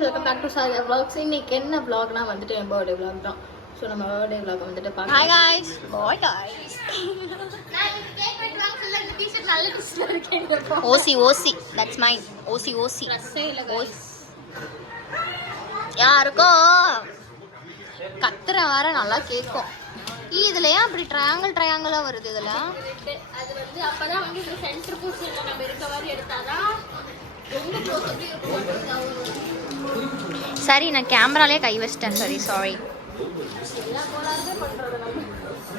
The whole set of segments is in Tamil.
வெல்கம் பேக் டு சாரியா vlogs. இன்னைக்கு என்ன vlogனா வந்துட்டு என் பர்த்டே vlog தான். ஸோ நம்ம பர்த்டே vlog வந்துட்டு பார்க்கலாம். Hi guys. Bye guys. நான் இந்த கேக் வெட்டுவாங்க சொல்ல இந்த டீ-ஷர்ட் நல்ல ட்ரெஸ்ல இருக்கேங்க. OC. That's mine. OC. ட்ரெஸ்ஸே இல்ல guys. யாருக்கோ கத்துற வர நல்லா கேட்கும். இதுல ஏன் அப்படி ட்ரையாங்கிளா வருது இதுல? அது வந்து அப்பதான் வந்து இந்த சென்டர் பொசிஷன்ல நம்ம இருக்க மாதிரி எடுத்தாதான் ரொம்ப க்ளோஸ்-அப்ல இருக்கும். சரி நான் கேமராலே கை வச்சிட்டேன். சாரி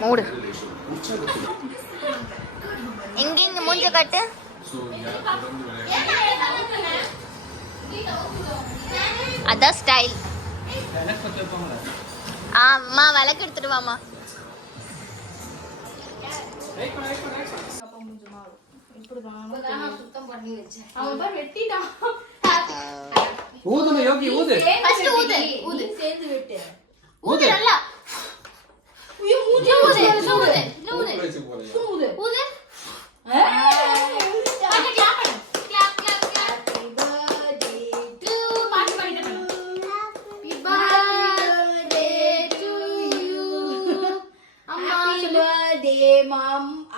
மூடு. எங்க மூஞ்ச காட்டு. அதான் ஸ்டைல். அம்மா விளக்கு எடுத்துட்டு வாமா. சுத்தம் பண்ணி வச்சேன். அவன் பாரு வெட்டிட்டான். ஊதுன யோகி ஊது. ஃபர்ஸ்ட் ஊது சேர்ந்து வெட்டு. ஊது நல்லா. ஐயோ மூஞ்சி ஊது.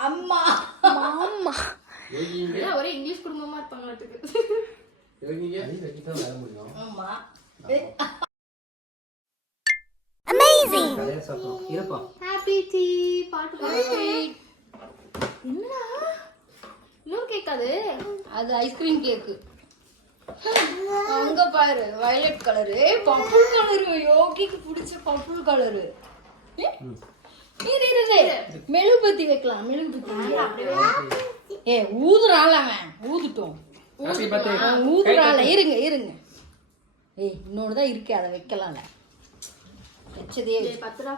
அம்மா ஒரே இங்கிலீஷ் குடும்பமா இருப்பாங்க. Amazing. ஹாப்பி டீ பாட்டு பாடு. என்னடா இன்னொரு கேக் அது ஐஸ்கிரீம் கேக்கு. அங்க பாரு வயலட் கலரு பர்பிள் கலரு யோகிக்கு பிடிச்ச பர்பிள் கலரு. மெழுகுபத்தி வைக்கலாம். ஏ ஊதுறான்ல அவன் ஊதுட்டோம். ஊதுறான்ல இருங்க ஏய் இன்னொன்னு தான் இருக்கு அதை வைக்கலாம்ல. வச்சதே பத்துடா.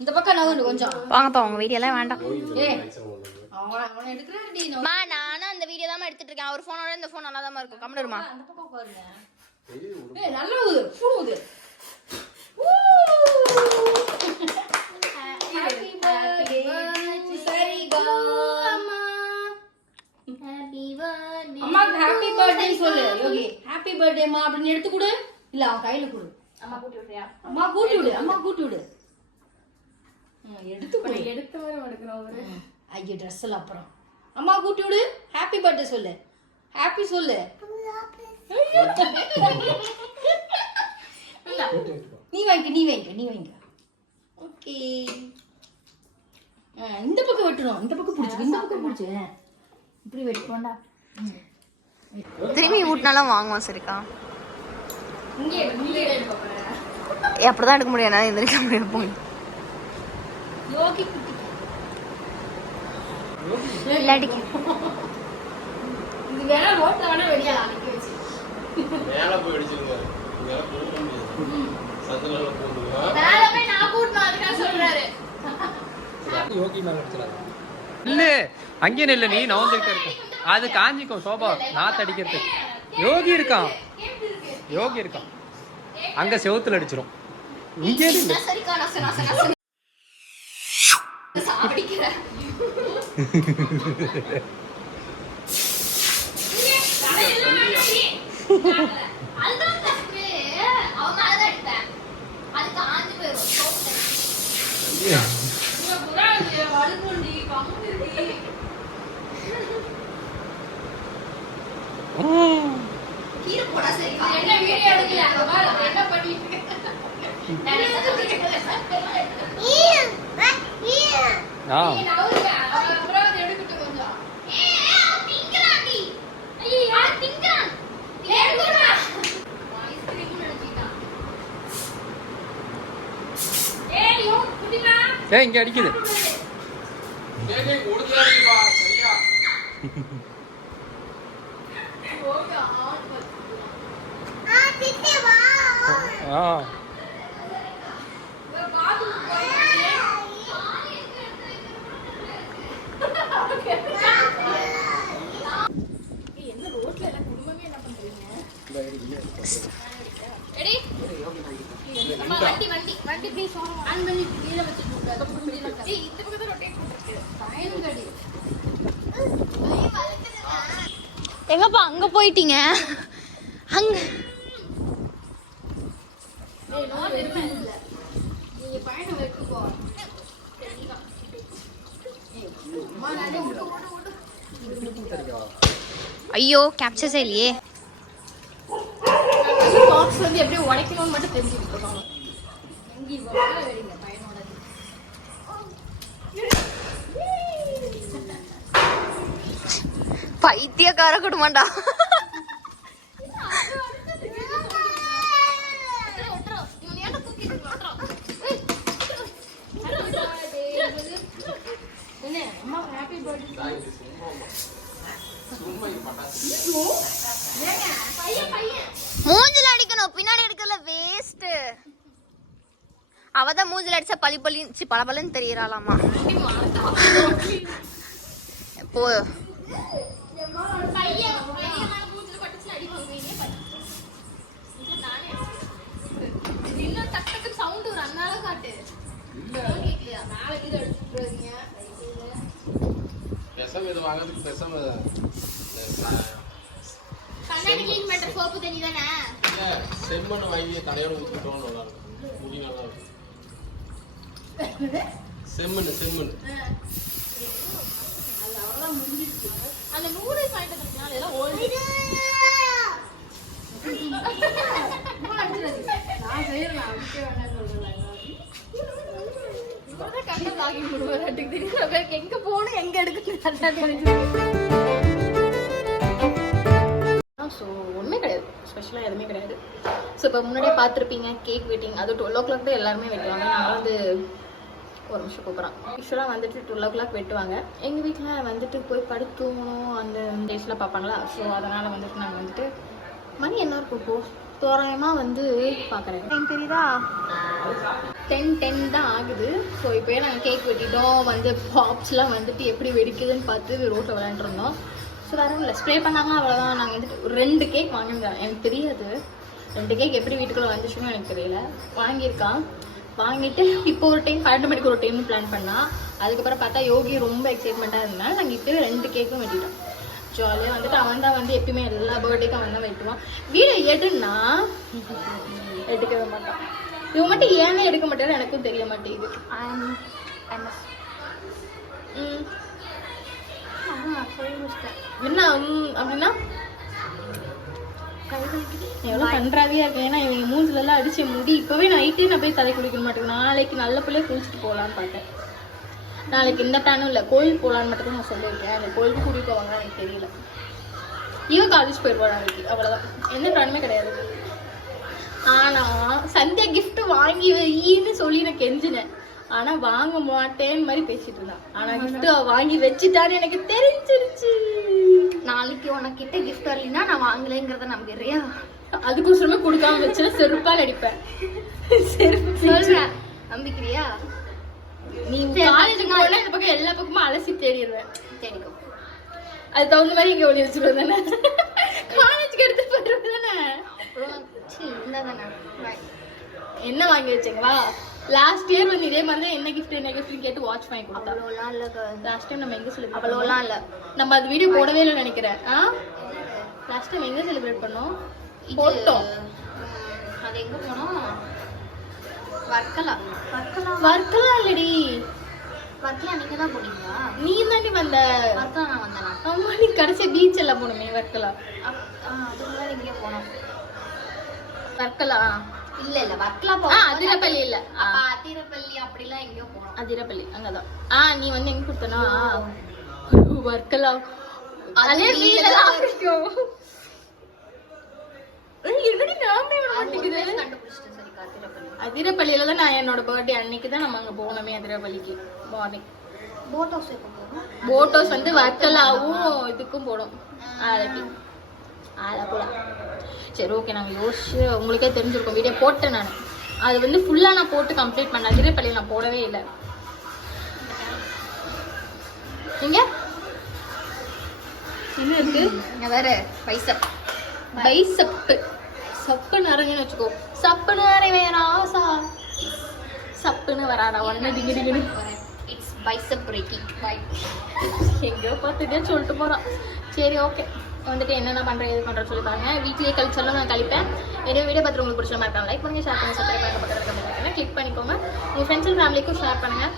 இந்த பக்கம் நகரு கொஞ்சம். வாங்கப்பா உங்க வீடியோ எல்லாம் வேண்டாம். அவன் எடுக்கிறான்டி. நானும் அந்த வீடியோ தான் எடுத்துட்டு இருக்கேன். அவர் போனோட இந்த போன் நல்லா தான் இருக்கும். கம்முடுமா. அந்த பக்கம் பாருங்க. ஏய் நல்லா ஊது. ஊது. Happy birthday to Sariga. Happy birthday. அம்மா ஹேப்பி பர்த்டே சொல்லு யோகி. ஹேப்பி பர்த்டே அம்மா அப்படி எடுத்து கொடு. இல்ல அவன் கையில கொடு. அம்மா கூட்டி விடுறியா? அம்மா கூட்டி விடு. எடுத்து கொடு. எடுத்து வர மடக்குறோம் அவரு. ஐயோ Dress எல்லாம் அப்புறம். அம்மா கூட்டி விடு. ஹேப்பி பர்த்டே சொல்லு. ஹேப்பி சொல்லு. நீ வாங்கிக்க. ஓகே. இந்த பக்கம் வெட்டணும். இந்த பக்கம் பிடிச்சு. இப்படி வெட்டுவோம்டா. திரும்பி ஊட்டினாலும் வாங்குவோம். சரிக்கா இங்கே எடுக்க போறேன். அப்படிதான் எடுக்க முடியும். என்னால எந்திரிக்க முடியும். போய் யோகி குட்டி இல்லாட்டிக்கு இது வேணா ரோட்ல வேணா வெளிய அடிக்க வச்சு மேல போய் அடிச்சிருங்க. மேல போக முடியாது. சத்தல போடுங்க. மேல போய் நான் கூட்ணும் அதுக்கு சொல்றாரு. யோகி மேல அடிச்சறாங்க. இல்ல அங்கே இல்ல நீ நவுந்துட்டே இருக்க. அது காஞ்சிக்கும் சோபா நாத் அடிக்கிறது. யோகி இருக்கான். அங்க செவுத்துல அடிச்சிரும். இங்கே இல்ல. சரிக்கா நான் சாவடிக்கிறேன். அதுதான் தப்பு. அவன் மேலதான் அடிப்பேன். அது காஞ்சு போயிடும். வலுக்குண்டி கம்முடி. கீரை போடா சரி. என்ன வீடியோ எடுக்கல அங்க பாரு என்ன பண்ணிட்டு இருக்க. ஆ நீ நவுங்க. அப்புறம் அது எடுக்கட்டு கொஞ்சம். திங்கறாடி. ஐயோ யார் திங்கறான்? ஏறுடா. ஐஸ்கிரீம் நினைச்சிட்டான். ஏய் யோ குடிமா. ஏய் இங்க அடிக்குது. ஏய் ஓடுறாடி வா சரியா. ஓகே ஆன் பண்ணு. திட்டே வா. என்ன ரோட்ல எல்லாம் குடும்பமே என்ன பண்றீங்க? ரெடி? அம்மா வண்டி ப்ளீஸ் ஆன் பண்ணி கீழ வச்சிட்டு. ஏய் இந்த பக்கத்துல ரொட்டேட் பண்ணிட்டு. டைம் கடி. ஐ வலக்குதுடா. எங்கப்பா அங்க போயிட்டீங்க? அங்க ஐயோ கேப்சர் செய்யலையே. பாக்ஸ் வந்து எப்படி உடைக்கணும்னு மட்டும் தெரிஞ்சுக்கிட்டு இருக்காங்க. பைத்தியக்கார குடும்பம்டா. மூஞ்சில அடிக்கணும், பின்னாடி எடுக்கல வேஸ்ட். அவதான் மூஞ்சில அடிச்சா பளபளன்னு தெரியறாளாமா. போ செம்மண் வாங்கி தலையோட ஊற்றிட்டோம். நல்லா இருக்கும், முடி நல்லா இருக்கும். செம்மண் செம்மண் அந்த நூடுல்ஸ் வாங்கிட்டு அதெல்லாம் ஓல்டு. நான் செய்யறேன், எங்க போகணும் எங்க எடுக்கணும். ஸோ ஒன்றுமே கிடையாது, ஸ்பெஷலாக எதுவுமே கிடையாது. ஸோ இப்போ முன்னாடியே பார்த்துருப்பீங்க கேக் வெட்டிங், அது 12 o'clock தான் எல்லாருமே வெட்டுவாங்க. நான் வந்து ஒரு நிமிஷம் கூப்பிட்றேன். யூஸ்வலாக வந்துட்டு 12 o'clock வெட்டுவாங்க. எங்கள் வீட்டில் வந்துட்டு போய் படுத்து தூங்கணும் அந்த டேஸ்லாம் பார்ப்பாங்களா. ஸோ அதனால் வந்துட்டு நாங்கள் வந்துட்டு மணி என்ன இருக்கும் இப்போது தோராயமாக வந்து பார்க்குறேன். எனக்கு தெரியுதா 10 தான் ஆகுது. ஸோ இப்போயே நாங்கள் கேக் வெட்டிட்டோம். வந்து பாப்ஸ்லாம் வந்துட்டு எப்படி வெடிக்குதுன்னு பார்த்து ரோட்டில் விளையாண்டுருந்தோம். ஸோ வேறு இல்லை, ஸ்ப்ரே பண்ணாங்க அவ்வளோதான். நாங்கள் வந்துட்டு 2 கேக் வாங்கியிருந்தோம். எனக்கு தெரியாது 2 கேக் எப்படி வீட்டுக்குள்ளே வந்துச்சுன்னு எனக்கு தெரியல. வாங்கியிருக்கான். வாங்கிட்டு இப்போ ஒரு டைம் 12 மணிக்கு ஒரு டைம் பிளான் பண்ணால், அதுக்கப்புறம் பார்த்தா யோகி ரொம்ப எக்ஸைட்மெண்ட்டாக இருந்தால் நாங்கள் இப்போ 2 கேக்கும் வெட்டிட்டோம். ஜாலியாக வந்துட்டு அவன் தான் வந்து எப்பயுமே எல்லா பர்த்டேக்கும் அவன் தான் வெட்டுவான். வீடியோ எடுன்னா எடுக்கவே மாட்டான். இவன் மட்டும் ஏன்னா எடுக்க மாட்டேன்னு எனக்கும் தெரிய மாட்டேங்குது. என்ன அப்படின்னா எவ்வளோ கன்றாவியா இருக்கு. ஏன்னா இவங்க மூஞ்சில எல்லாம் அடிச்சு முடி இப்பவே நைட்டே நான் போய் தலை குளிக்க மாட்டேன். நாளைக்கு நல்ல பிள்ளைய குளிச்சுட்டு போகலான்னு பார்த்தேன். நாளைக்கு இந்த பிளானும் இல்லை, கோயில் போகலான்னு மட்டும் நான் சொல்லியிருக்கேன். அந்த கோயிலுக்கு கூட்டிட்டு போவாங்க எனக்கு தெரியல. இவன் காலேஜ் போயிடுவாள் நாளைக்கு, அவ்வளோதான். எந்த பிளானுமே கிடையாது. ஆனா சந்தியா கிஃப்ட் வாங்கி வைன்னு சொல்லி நான் கெஞ்சினேன். ஆனா வாங்க மாட்டேன்னு மாதிரி பேசிட்டு இருந்தான். ஆனா கிஃப்ட் வாங்கி வச்சுட்டான்னு எனக்கு தெரிஞ்சிருச்சு. நாளைக்கு உனக்கிட்ட கிஃப்ட் வரலைன்னா நான் வாங்கலைங்கிறத நம்பிடுறியா? அதுக்கோசரமே கொடுக்காம வச்சுன்னா செருப்பால் அடிப்பேன். சொல்றேன், நம்பிக்கிறியா? நீ காலேஜுக்கு போனா இந்த பக்கம் எல்லா பக்கமும் அலசி தேடிடுவேன். தேடிக்கும். அது தகுந்த மாதிரி இங்க ஒளி வச்சுருவேன் தானே. காலேஜுக்கு எடுத்து போயிடுவேன் தானே. என்ன வாங்கி வச்சீங்களா? லாஸ்ட் இயர் வந்து இதே மாதிரி தான் என்ன கிஃப்ட் கேட்டு வாட்ச் வாங்கி கொடுத்தா. அவ்வளோலாம் இல்லை. லாஸ்ட் டைம் நம்ம எங்க செலிப்ரேட் அவ்வளோலாம் இல்லை. நம்ம அது வீடியோ போடவே இல்லைன்னு நினைக்கிறேன். லாஸ்ட் டைம் எங்க செலிப்ரேட் பண்ணோம்? போட்டோம். அது எங்க போனோம்? வர்க்கலா. வர்க்கலா இல்லடி, வர்க்கலா நீங்க தான் போனீங்களா? நீ தாண்டி வந்த. வர்க்கலா நான் வந்தேனா? ஆமா, நீ கடைசியா பீச் எல்லாம் போனோமே வர்க்கலா. அதுக்கு முன்னாடி எங்கேயோ போனோம். வர்க்கலா இல்ல வர்க்கலா அதிரப்பள்ளி இல்ல, அதிரப்பள்ளி அப்படிலாம் எங்கேயோ போனோம். அதிரப்பள்ளி அங்கதான். நீ வந்து எங்க கொடுத்தனா வர்க்கலா. அதே வீட்ல தான் இருக்கும். என்னடி நாமே வர மாட்டேங்குது. கண்டுபிடிச்சிட்டேன். சரி, அதிரப்பள்ளி. அதிரப்பள்ளியில தான் நான் என்னோட பர்த்டே அன்னைக்கு தான் நம்ம அங்க போனோமே அதிரப்பள்ளிக்கு மார்னிங். போட் ஹவுஸ் எப்போ போனோம்? போட் ஹவுஸ் வந்து வர்க்கலாவும் இதுக்கும் போனோம். அதை போல. சரி ஓகே, நாங்கள் யோசிச்சு உங்களுக்கே தெரிஞ்சிருக்கோம். வீடியோ போட்டேன் நான். அது வந்து ஃபுல்லாக நான் போட்டு கம்ப்ளீட் பண்ண. அதிரப்பள்ளியில் நான் போடவே இல்லை. நீங்க என்ன இருக்கு? வேற பைசப் பைசப்பு சப்புன்னு அரைங்கன்னு வச்சுக்கோ. சப்புன்னு அரைவேன் ஆசா. சப்புன்னு வராடா உடனே டிங்கு டிங்குன்னு. It's bicep breaking. எங்கேயோ பார்த்துட்டே சொல்லிட்டு போறான். சரி ஓகே, வந்துட்டு என்னென்ன பண்ணுறேன் எது பண்ணுறேன்னு சொல்லி பாருங்க. வீட்லேயே கழிச்சாலும் நான் கழிப்பேன். என்னோட வீடியோ பார்த்து உங்களுக்கு பிடிச்ச மாதிரி லைக் பண்ணுங்கள், ஷேர் பண்ணுங்கள், சப்ஸ்கிரைப் பண்ணுங்கள், பக்கத்தில் கிளிக் பண்ணிக்கோங்க. உங்கள் ஃப்ரெண்ட்ஸ் அண்ட் ஃபேமிலிக்கும் ஷேர் பண்ணுங்கள்.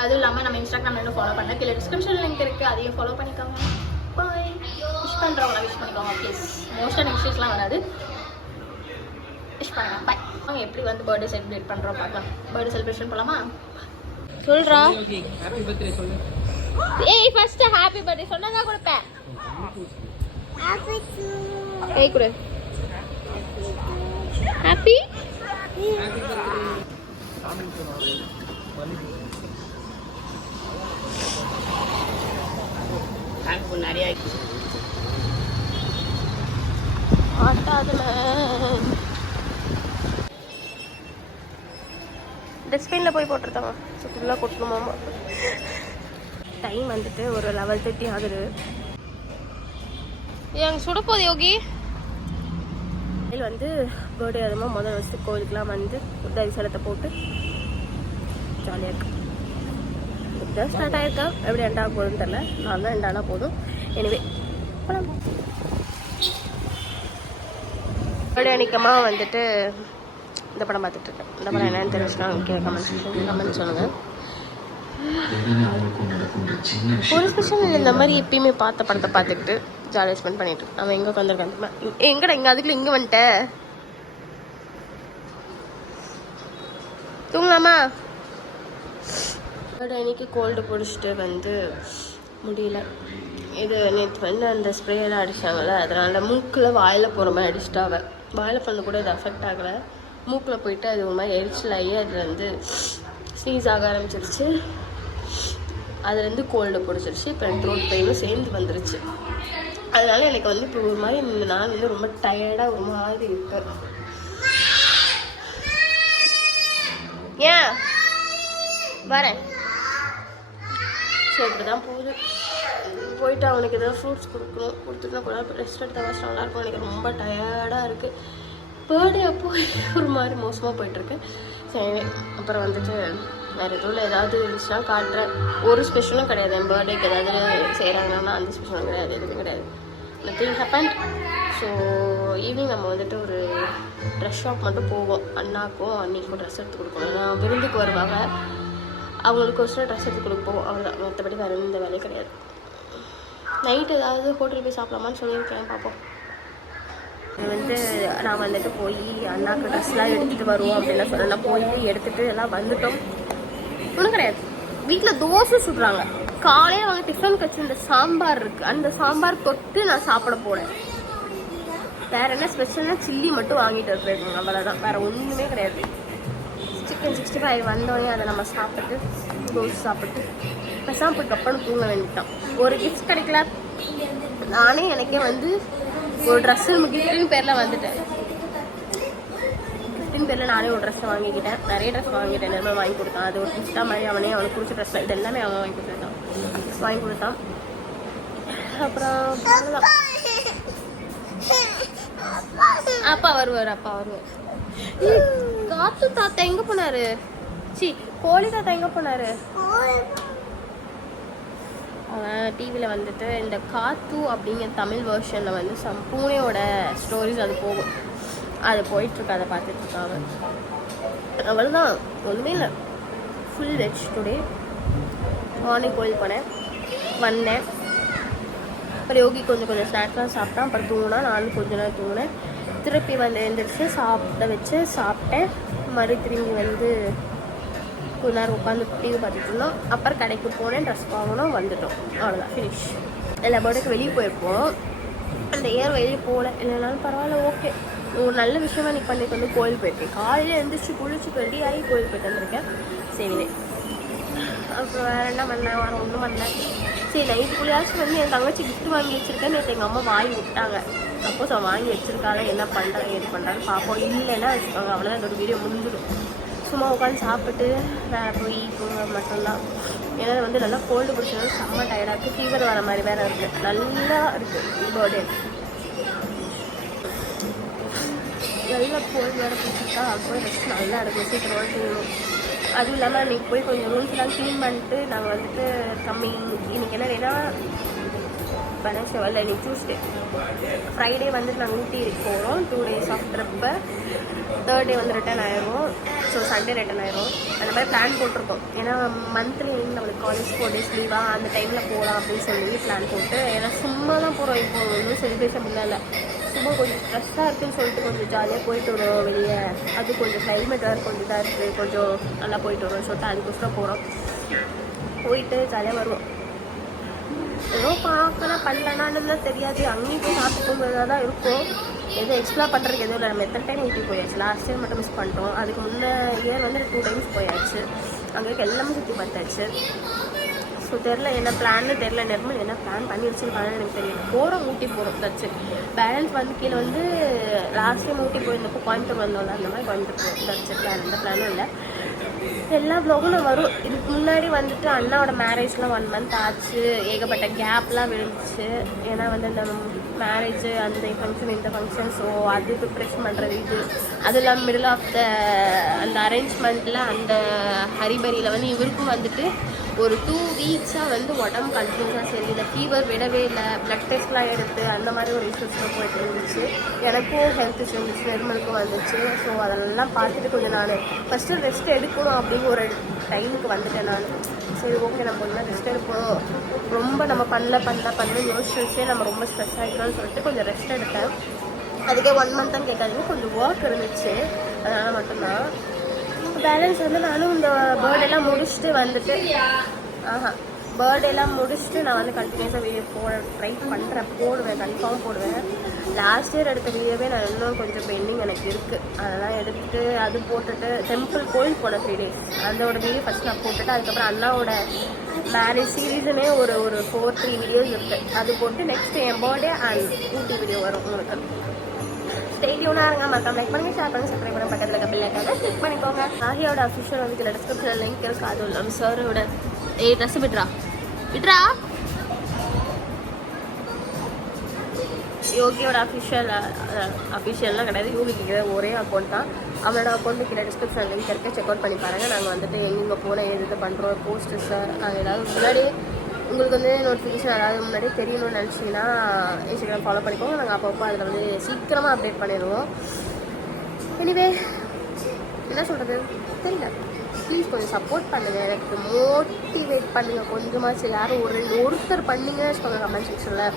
அதுவும் இல்லாமல் நம்ம இன்ஸ்டாகிராமில் இன்னும் ஃபாலோ பண்ணல, கீழே டிஸ்கிரிப்ஷன் லிங்க் இருக்குது, அதையும் ஃபாலோ பண்ணிக்கோங்க. பாய். விஷ் பண்ணுறவங்கள விஷ் பண்ணிக்கோங்க ப்ளீஸ். மோஸ்ட்டாக விஷயஸ்லாம் வராது, விஷ் பண்ணுங்க. பாய். அவங்க எப்படி வந்து பர்த்டே செலிப்ரேட் பண்ணுறோம் பார்க்கலாம். பர்த்டே செலிப்ரேஷன் போகலாமா? சொல்றா. ஹாப்பி பர்த்டே சொல்லு. ஏய் ஃபர்ஸ்ட் ஹாப்பி பர்த்டே சொன்னதா கொடுப்பேன். ஏய் குடு. ஹாப்பி ஆட்டாதுல டஸ்ட்பின்ல போய் போட்டுருக்காங்க. ஃபுல்லாக கொட்டணுமாமா. டைம் வந்துட்டு ஒரு 11:30 ஆகுது. எங்க சுடப்போது யோகி வந்து பர்த்டே அதுமா முதல் வருஷத்துக்கு கோவிலுக்குலாம் வந்து உதவி செலத்தை போட்டு ஜாலியாக இருக்கு. இப்போதான் ஸ்டார்ட் ஆயிருக்கா, எப்படி எண்ட் ஆக போகுதுன்னு தெரில. நான் தான் எண்ட் ஆனால் போதும். எனிவே பர்த்டே அன்னைக்கமா வந்துட்டு இந்த படம் பார்த்துட்டு இருக்கேன். இந்த படம் என்னன்னு தெரிஞ்சுன்னா கமெண்ட் சொல்லுங்கள். ஒரு ஸ்பெஷல் இந்த மாதிரி எப்பயுமே பார்த்த படத்தை பார்த்துக்கிட்டு ஜாலியாக ஸ்பெண்ட் பண்ணிட்டு அவன் எங்கே உட்காந்துருக்கான் எங்கடா இங்கே அதுக்குள்ள இங்கே வந்துட்டேன். தூங்கலாமா? பட் அன்னைக்கு கோல்டு பிடிச்சிட்டு வந்து முடியல. இது நேற்று வந்து அந்த ஸ்ப்ரேயெல்லாம் அடித்தாங்கள்ல, அதனால் மூக்கில் வாயில் போகிற மாதிரி அடிச்சிட்டாவ. வாயில் பண்ண கூட இது அஃபெக்ட் ஆகலை, மூக்கில் போயிட்டு அது ஒரு மாதிரி எரிச்சலாகி அது வந்து ஸ்னீஸ் ஆக ஆரம்பிச்சிருச்சு. அதுலேருந்து கோல்டு பிடிச்சிருச்சு. இப்போ எனக்கு த்ரோட் பெயினும் சேர்ந்து வந்துருச்சு. அதனால எனக்கு வந்து இப்போ ஒரு மாதிரி இந்த நாள் வந்து ரொம்ப டயர்டாக ஒரு மாதிரி இருக்கு. ஏன் வரேன் சரி, இப்படி தான் போகுது. போயிட்டு அவனுக்கு ஏதாவது ஃப்ரூட்ஸ் கொடுக்கணும், கொடுத்துட்டு கூட ரெஸ்ட் எடுத்த கஷ்டம் நல்லாயிருக்கும். எனக்கு ரொம்ப டயர்டாக இருக்குது. பர்த்டே அப்போ ஒரு மாதிரி மோசமாக போயிட்டுருக்கு. சரி, அப்புறம் வந்துட்டு வேறு எதுவும் ஏதாவது இருந்துச்சுன்னா காட்டுறேன். ஒரு ஸ்பெஷலும் கிடையாது. என் பர்த்டேக்கு ஏதாவது செய்கிறாங்கன்னா அந்த ஸ்பெஷலும் கிடையாது, எதுவுமே கிடையாது. Nothing happen. ஸோ ஈவினிங் நம்ம வந்துட்டு ஒரு ட்ரெஸ் ஷாப் மட்டும் போவோம். அண்ணாக்கும் அன்னிக்கும் ட்ரெஸ் எடுத்து கொடுக்கணும். ஏன்னா விருந்துக்கு வருவாங்க, அவங்களுக்கு ஒரு சில ட்ரெஸ் எடுத்து கொடுப்போம். அவ்வளோதான், மற்றபடி வேறு எந்த வேலையும் கிடையாது. நைட்டு ஏதாவது ஹோட்டல் போய் சாப்பிடலாமான்னு சொல்லியிருக்கேன், பார்ப்போம். இது வந்து நான் வந்துட்டு போய் அண்ணாக்கு ட்ரெஸ்லாம் எடுத்துகிட்டு வருவோம் அப்படின்லாம் சொன்னேன். போய் எடுத்துகிட்டு எல்லாம் வந்துட்டோம். ஒன்றும் கிடையாது, வீட்டில் தோசை சுடுறாங்க. காலையில் வாங்க டிஃபன் கட்சி இந்த சாம்பார் இருக்குது, அந்த சாம்பார் தொட்டு நான் சாப்பிட போனேன். வேறு என்ன ஸ்பெஷல்னா சில்லி மட்டும் வாங்கிட்டு வந்துருக்காங்க, அவ்வளோதான். வேறு ஒன்றுமே கிடையாது. சிக்கன் 65 வந்தோடனே அதை நம்ம சாப்பிட்டு தோசை சாப்பிட்டு பெசாம போய் கப்பன்னு தூங்க வேண்டிட்டான். ஒரு கிஃப்ட் கிடைக்கல. நானே எனக்கே வந்து ஒரு ட்ரெஸ்ஸு நம்ம கிஃப்டின் பேரில் வந்துட்டேன். கிஃப்டின் பேரில் நானே ஒரு ட்ரெஸ்ஸை வாங்கிக்கிட்டேன். நிறைய ட்ரெஸ் வாங்கிட்டேன், நிறைய வாங்கி கொடுத்தான். அது ஒரு கிஃப்டாக மாதிரி அவனே அவனுக்கு பிடிச்ச ட்ரெஸ் இது எல்லாமே அவன் வாங்கி கொடுத்தான். அப்புறம் அப்பா வருவார். காத்து தாத்தா எங்கே போனாரு? கோழி தாத்தா எங்கே போனாரு? அவன் டிவியில் வந்துட்டு இந்த காத்து அப்படிங்கிற தமிழ் வேர்ஷனில் வந்து பூனையோட ஸ்டோரிஸ் அது போகும், அது போயிட்டுருக்கு. அதை பார்த்துட்ருக்காங்க. அவ்வளோதான், ஒன்றுமே இல்லை. Full veg today. மார்னிங் கோயில் போனேன், வந்தேன். அப்புறம் யோகி கொஞ்சம் ஸ்நாக்ஸ்லாம் சாப்பிட்டான். அப்புறம் தூங்கினா, நானும் கொஞ்ச நேரம் தூங்கினேன். திருப்பி வந்து எழுந்திரிச்சு சாப்பிட்டேன். மறுபடியும் திரும்பி வந்து கொஞ்ச நேரம் உட்காந்து டிவி பார்த்துட்டு இருந்தோம். அப்புறம் கடைக்கு போனேன், ட்ரெஸ் வாங்கினோம், வந்துட்டோம். அவ்வளோதான், ஃபினிஷ். எல்லா பர்த்டேக்கு வெளியே போயிருப்போம். அந்த இயர் வெளியே போகல, இல்லைனாலும் பரவாயில்ல, ஓகே. ஒரு நல்ல விஷயமா நீ பண்ணிட்டு வந்து கோயில் போயிருக்கேன். காலையில் எழுந்திரிச்சு குளிச்சு ரெடி ஆகி கோயில் போயிட்டு வந்திருக்கேன். சரி, அப்புறம் வேறு என்ன பண்ணேன்? வேறு ஒன்றும் பண்ணேன். சரி, நைட்டுக்குள்ளையாச்சும் வந்து என் தங்கச்சி கிஃப்ட் வாங்கி வச்சுருக்கேன். நேற்று எங்கள் அம்மா வாங்கி விட்டாங்க. சப்போஸ் அவன் வாங்கி வச்சுருக்காங்க, என்ன பண்ணுறாங்க எது பண்ணுறான்னு பார்ப்போம். இல்லைன்னா வச்சுக்கோங்க, அவ்வளோதான், என்னோட வீடியோ முடிஞ்சிடும். சும்மா உட்காந்து சாப்பிட்டு வேறு போய் தூங்க மட்டும்தான். ஏன்னா வந்து நல்லா கோல்டு பிடிச்சது, செம்ம டயர்டாக இருக்குது. ஃபீவர் வர மாதிரி வேறு இருக்குது, நல்லா இருக்குது. பர்த்டே நல்லா கோல்டு வேறு பிடிச்சிருக்கா, போய் ரெஸ்ட் நல்லா இருக்கும். சீக்கிரமாக தூங்கணும். அதுவும் இல்லாமல் இன்றைக்கி போய் கொஞ்சம் ரூம்ஸ்லாம் க்ளீன் பண்ணிட்டு நாங்கள் வந்துட்டு இன்றைக்கி என்ன வேணா வெனஸ்டே வரல, இன்னைக்கு டியூஸ்டே. ஃப்ரைடே வந்துட்டு நாங்கள் ஊட்டி போகிறோம். 2 days of trip. Third day வந்து ரிட்டர்ன் ஆயிடுவோம். ஸோ சண்டே ரிட்டர்ன் ஆயிடும். அந்த மாதிரி பிளான் போட்டிருக்கோம். ஏன்னா மந்த்லி நம்மளுக்கு காலேஜ் 4 days லீவாக அந்த டைமில் போகலாம் அப்படின்னு சொல்லி பிளான் போட்டு, ஏன்னா சும்மா தான் போகிறோம். இப்போ ஒன்றும் செலிப்ரேஷன் இல்லை. சும்மா கொஞ்சம் ஸ்ட்ரெஸ்ஸாக இருக்குன்னு சொல்லிட்டு கொஞ்சம் ஜாலியாக போயிட்டு வருவோம் வெளியே. அது கொஞ்சம் கிளைமேட் வேறு கொஞ்சம் இதாக இருக்குது, கொஞ்சம் நல்லா போயிட்டு வருவோம் சொல்லிட்டு அதுக்கோசரம் போகிறோம். போயிட்டு ஜாலியாக வருவோம். ஏதோ பார்க்கலாம் பண்ணலான்னு தெரியாது. அங்கேயும் போய் சாப்பிட்டு போகிறதா தான் இருக்கும். எதுவும் எக்ஸ்ப்ளோர் பண்ணுறதுக்கு எதுவும் இல்லை. நம்ம எத்தனை டைம் ஊட்டி போயாச்சு. லாஸ்ட் இயர் மட்டும் மிஸ் பண்ணிட்டோம். அதுக்கு முன்னே இயர் வந்து 2 times போயாச்சு. அங்கே எல்லாமே சுற்றி பார்த்தாச்சு. ஸோ தெரில என்ன பிளான்னு தெரில. நிர்மல் என்ன பிளான் பண்ணி வச்சுருக்காங்கன்னு எனக்கு தெரியல. போகிறோம், ஊட்டி போகிறோம், தச்சு. பேலன்ஸ் வந்து கீழே வந்து லாஸ்ட் டைம் ஊட்டி போயிருந்தப்போ கோயம்புத்தூர் வந்தோம்ல, அந்த மாதிரி கோயம்புத்தூர் போகிறோம், தச்சு. பிளான் எந்த பிளானும் இல்லை. எல்லா வ்ளாகும் வரும். இதுக்கு முன்னாடி வந்துட்டு அண்ணாவோட மேரேஜ்லாம் 1 month ஆச்சு. ஏகப்பட்ட கேப்லாம் விழுந்துச்சு. ஏன்னா வந்து இந்த மேரேஜ், அந்த ஃபங்க்ஷன், இந்த ஃபங்க்ஷன், ஸோ அது ப்ரிப்ரேஷன் பண்ணுறது இது. அது இல்லாமல் மிடில் ஆஃப் த அந்த அரேஞ்ச்மெண்ட்டில் அந்த ஹரிபரியில் வந்து இவருக்கும் வந்துட்டு ஒரு 2 weeks வந்து உடம்பு கண்டினியூஸாக சரியில்லை. ஃபீவர் விடவே இல்லை. ப்ளட் டெஸ்ட்லாம் எடுத்து அந்த மாதிரி ஒரு இஷ்யூஸ்லாம் போயிட்டு இருந்துச்சு. எனக்கும் ஹெல்த் இஷ்யூ இருந்துச்சு, நிர்மலுக்கும் வந்துச்சு. ஸோ அதெல்லாம் பார்த்துட்டு கொஞ்சம் நான் ஃபஸ்ட்டு ரெஸ்ட் எடுக்கணும் அப்படின்னு ஒரு டைமுக்கு வந்துட்டேன் நான். சரி ஓகே, நம்ம கொஞ்சம் ரெஸ்ட் எடுக்கணும். ரொம்ப நம்ம பண்ணல யோசிச்சு நம்ம ரொம்ப ஸ்ட்ரெஸ் ஆகிக்கிறோம்னு சொல்லிட்டு கொஞ்சம் ரெஸ்ட் எடுத்தேன். அதுக்கே 1 month தான் கேட்காதீங்க, கொஞ்சம் ஒர்க் இருந்துச்சு. அதனால் மட்டும்தான் பேலன்ஸ் வந்து நானும் இந்த பர்த்டேலாம் முடிச்சுட்டு வந்துட்டு பர்த்டேலாம் முடிச்சுட்டு நான் வந்து கண்டினியூஸாக வீடியோ ட்ரை பண்ணுறேன். போடுவேன், கன்ஃபார்ம் போடுவேன். லாஸ்ட் இயர் எடுத்த வீடியோவே நான் இன்னும் கொஞ்சம் பெண்டிங் எனக்கு இருக்குது. அதெல்லாம் எடுத்துட்டு அது போட்டுட்டு டெம்பிள் கோயில் போனேன் 3 days. அதோட வீடியோ ஃபஸ்ட் நான் போட்டுட்டு அதுக்கப்புறம் அண்ணாவோட மேரேஜ் சீரீஸுமே ஒரு 4-3 வீடியோஸ் இருக்குது. அது போட்டு next N birthday and Ooty video வரும் உங்களுக்கு. ஸ்டேடியோனாக இருங்க. மறக்காம லைக் பண்ணுங்க, ஷேர் பண்ணுங்க, சப்ஸ்கிரைப் பண்ணுங்க, பக்கத்தில் இருக்க பெல் ஐக்கானை கிளிக் பண்ணிக்கோங்க. ஆகியோட அஃபிஷியல் வந்து இதில் டிஸ்கிரிப்ஷனில் லிங்க் இருக்குது. அதுவும் இல்லாமல் சாரோட ட்ரெஸ் விட்ரா யோகியோட அஃபிஷியல்லாம் கிடையாது. யோகிக்கு ஒரே அக்கௌண்ட் தான். அவனோட அக்கௌண்ட்டு கீழே டிஸ்கிரிப்ஷன் லிங்க் இருக்குது, செக் அவுட் பண்ணி பாருங்கள். நாங்கள் வந்துட்டு எங்கெங்கே போனால் எது பண்ணுறோம், போஸ்டர்ஸை நாங்கள் ஏதாவது முன்னாடியே உங்களுக்கு வந்து நோட்டிஃபிகேஷன் அதாவது முன்னாடியே தெரியணும்னு நினச்சிங்கன்னா இன்ஸ்டாகிராம் ஃபாலோ பண்ணிக்கோங்க. நாங்கள் அப்பப்போ அதில் வந்து சீக்கிரமாக அப்டேட் பண்ணிடுவோம். எனிவே என்ன சொல்கிறது தெரியல. ப்ளீஸ் கொஞ்சம் சப்போர்ட் பண்ணுங்கள், எனக்கு மோட்டிவேட் பண்ணுங்கள் கொஞ்சமாச்சு. யாரும் ஒருத்தர் பண்ணிங்கன்னு வச்சுக்கோங்க கமெண்ட் செக்ஷனில்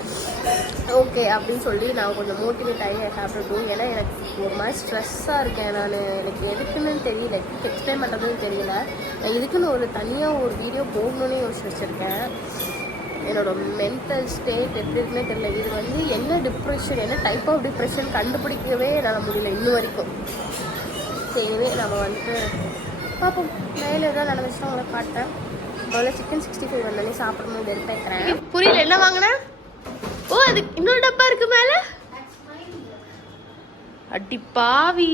ஓகே அப்படின்னு சொல்லி நான் கொஞ்சம் மோட்டிவேட் ஆகி சாப்பிட்டுட்டோம். ஏன்னா எனக்கு ஒரு மாதிரி ஸ்ட்ரெஸ்ஸாக இருக்கேன். எனக்கு எதுக்குன்னு தெரியல, எக்ஸ்பிளைன் பண்ணுறதுன்னு தெரியல. நான் இதுக்குன்னு ஒரு தனியாக ஒரு வீடியோ போடணுன்னே யோசிச்சு வச்சுருக்கேன். என்னோடய மென்டல் ஸ்டேட் எப்படி இருக்குன்னே தெரியல. இது வந்து என்ன டிப்ரெஷன், என்ன டைப் ஆஃப் டிப்ரெஷன் கண்டுபிடிக்கவே என்னால் முடியல இன்னும் வரைக்கும். சரி நம்ம வந்துட்டு பார்ப்போம். மேலே எதாவது நடந்துச்சுன்னா உங்களை காட்டுறேன். முதல்ல சிக்கன் 65 வந்தாலே சாப்பிடணும் வெறுப்பேற்கிறேன். புரியல என்ன வாங்கினேன்? ஓ அது இன்னொரு டப்பா இருக்கு மேலே. அடி பாவி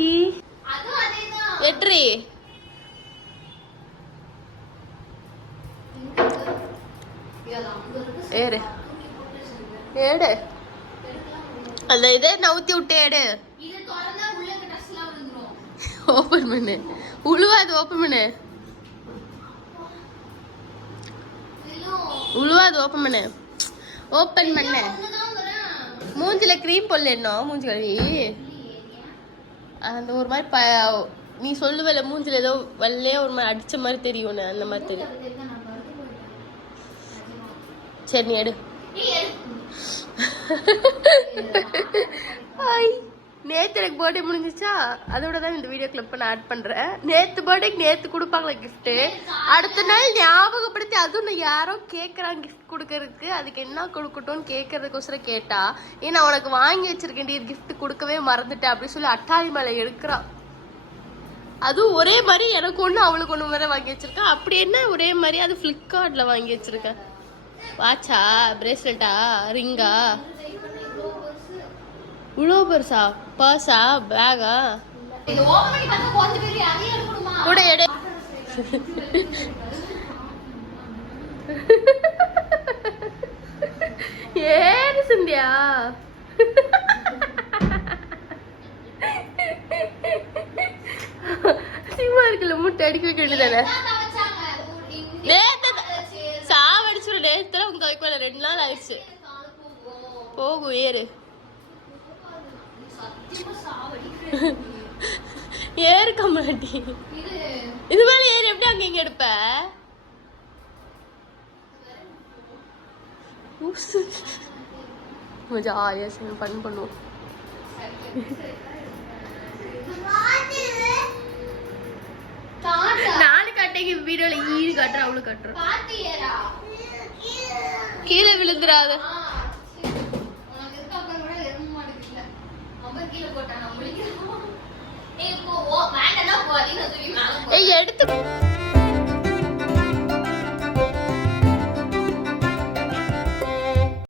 வெற்றி ஏடு ஏடு அந்த இதே நவுத்தி விட்டு ஏடு. ஓப்பன் பண்ணு. உழுவாது. ஓப்பன் பண்ணு. உழுவாது. ஓப்பன் பண்ணு. ஓப்பன் பண்ணு. மூஞ்சில க்ரீம் போடல என்ன மூஞ்சி கழுவி அந்த ஒரு மாதிரி நீ சொல்லுவல மூஞ்சில ஏதோ வெள்ளையா ஒரு மாதிரி அடிச்ச மாதிரி தெரியும். அந்த மாதிரி தெரியும். சரி நீ எடு. நேற்று எனக்கு பர்த்டே முடிஞ்சிச்சா, அதோட தான் இந்த வீடியோ கிளிப் பண்ண ஆட் பண்ணுறேன். நேற்று பர்த்டேக்கு நேற்று கொடுப்பாங்களே கிஃப்ட்டு, அடுத்த நாள் ஞாபகப்படுத்தி அதுவும் நான் யாரோ கேட்குறாங்க கிஃப்ட் கொடுக்கறதுக்கு. அதுக்கு என்ன கொடுக்கட்டும்னு கேட்கறதுக்கோசரம் கேட்டா, ஏன்னா உனக்கு வாங்கி வச்சிருக்கேன் இது கிஃப்ட் கொடுக்கவே மறந்துட்டேன் அப்படின்னு சொல்லி அட்டாளி மேலே எடுக்கிறான். அதுவும் ஒரே மாதிரி எனக்கு ஒன்று அவளுக்கு ஒன்று வேற வாங்கி வச்சிருக்கேன். அப்படி என்ன ஒரே மாதிரி? அது ஃப்ளிப்கார்ட்டில் வாங்கி வச்சிருக்கேன். வாட்சா, பிரேஸ்லெட்டா, ரிங்கா, இவ்வளோ பெருசா? பர்ஸா, பேகா? கூட எடு. ஏறு சிந்தியா. சிம்மா இருக்குல்ல முட்டை அடிக்க வைக்க வேண்டியதானே. நேத்து சாவடிச்சுரு. நேத்துல உங்க துவைக்கல 2 நாள் ஆயிடுச்சு. போகும் ஏறு. ஏறுக்க மாட்டி. இது மேல ஏறி எப்படி அங்க இங்க எடுப்ப? ஜாலியா ஃபன் பண்ணுவோம். நாலு கட்டைக்கு வீடியோல ஈடு காட்டுற அவளு காட்டுறோம். கீழே விழுந்துடாத. ஏய் எடுத்து